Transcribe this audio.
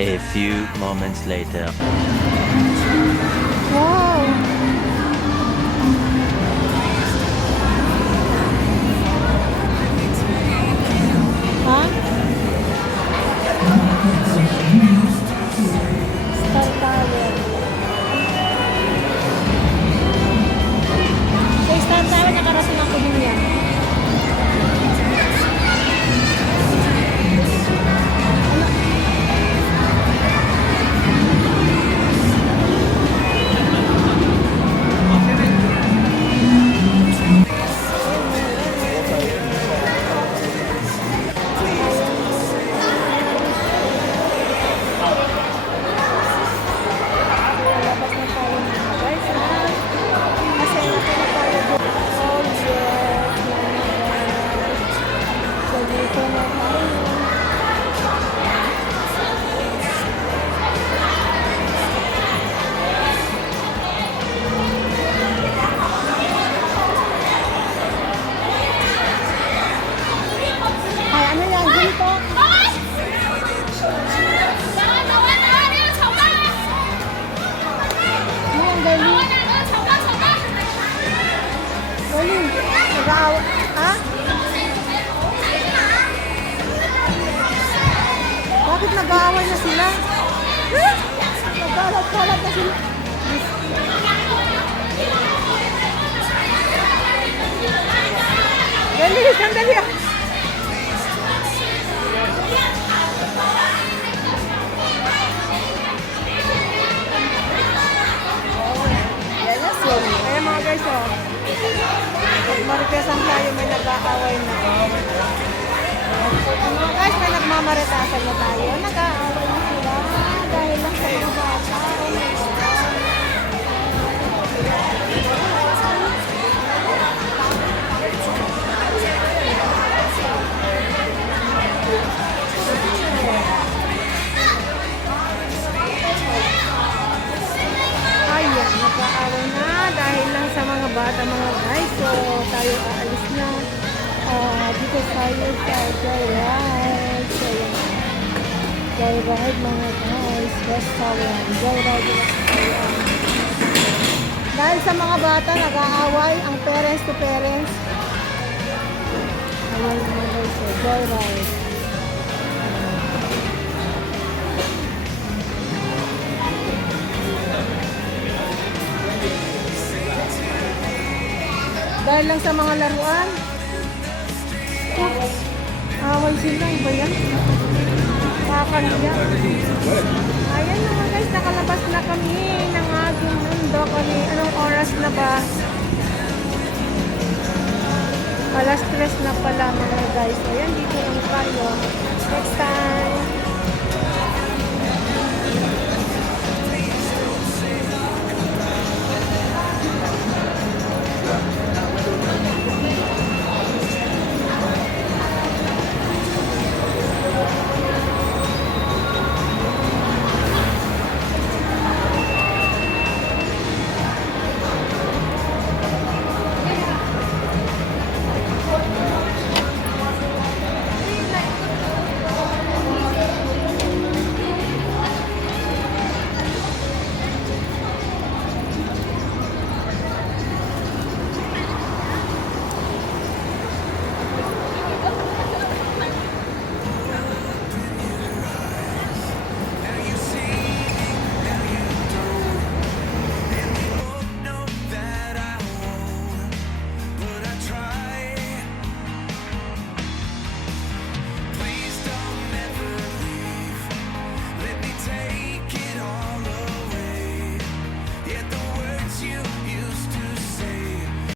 A few moments later. Wow! Ha? Star Tower. Sa Star Tower, nakarating ako din yan. Lalabas na tayo mga guys, ha? Kasi natin na tayo dito. Oh, yes. So, dito na tayo. Ay, ano yan? Dito? Ano yan, Darlene? Darlene, nag-aawa. Ha? Bakit nag-aaway na sila? Nag-aawat-kalat na sila. Darlene, sandali ah. Ayan mga guys, oh. Maripesan tayo, may nag-aaway na. Mga guys, may nagmamaritasan na tayo. Nag-aaway na sila dahil lang sa mga bata. Oh my God. Ayan, nag-aaway na dahil lang sa mga bata mga guys. So, tayo aalis na. Dito tayo sa Joyride. So, yan. Joyride mga guys. Restaurant. Joyride restaurant. Dahil sa mga bata, nag-aaway ang parents to parents. Ayan mga guys. So, Joyride. Dahil lang sa mga laruan. Oops. Away sila. Iba yan. Kakaliya. Ayan mga guys. Nakalabas na kami ng ating mundo. Kami, anong oras na ba? Alas 3 na pala mga guys. Ayan, dito lang tayo. Next time.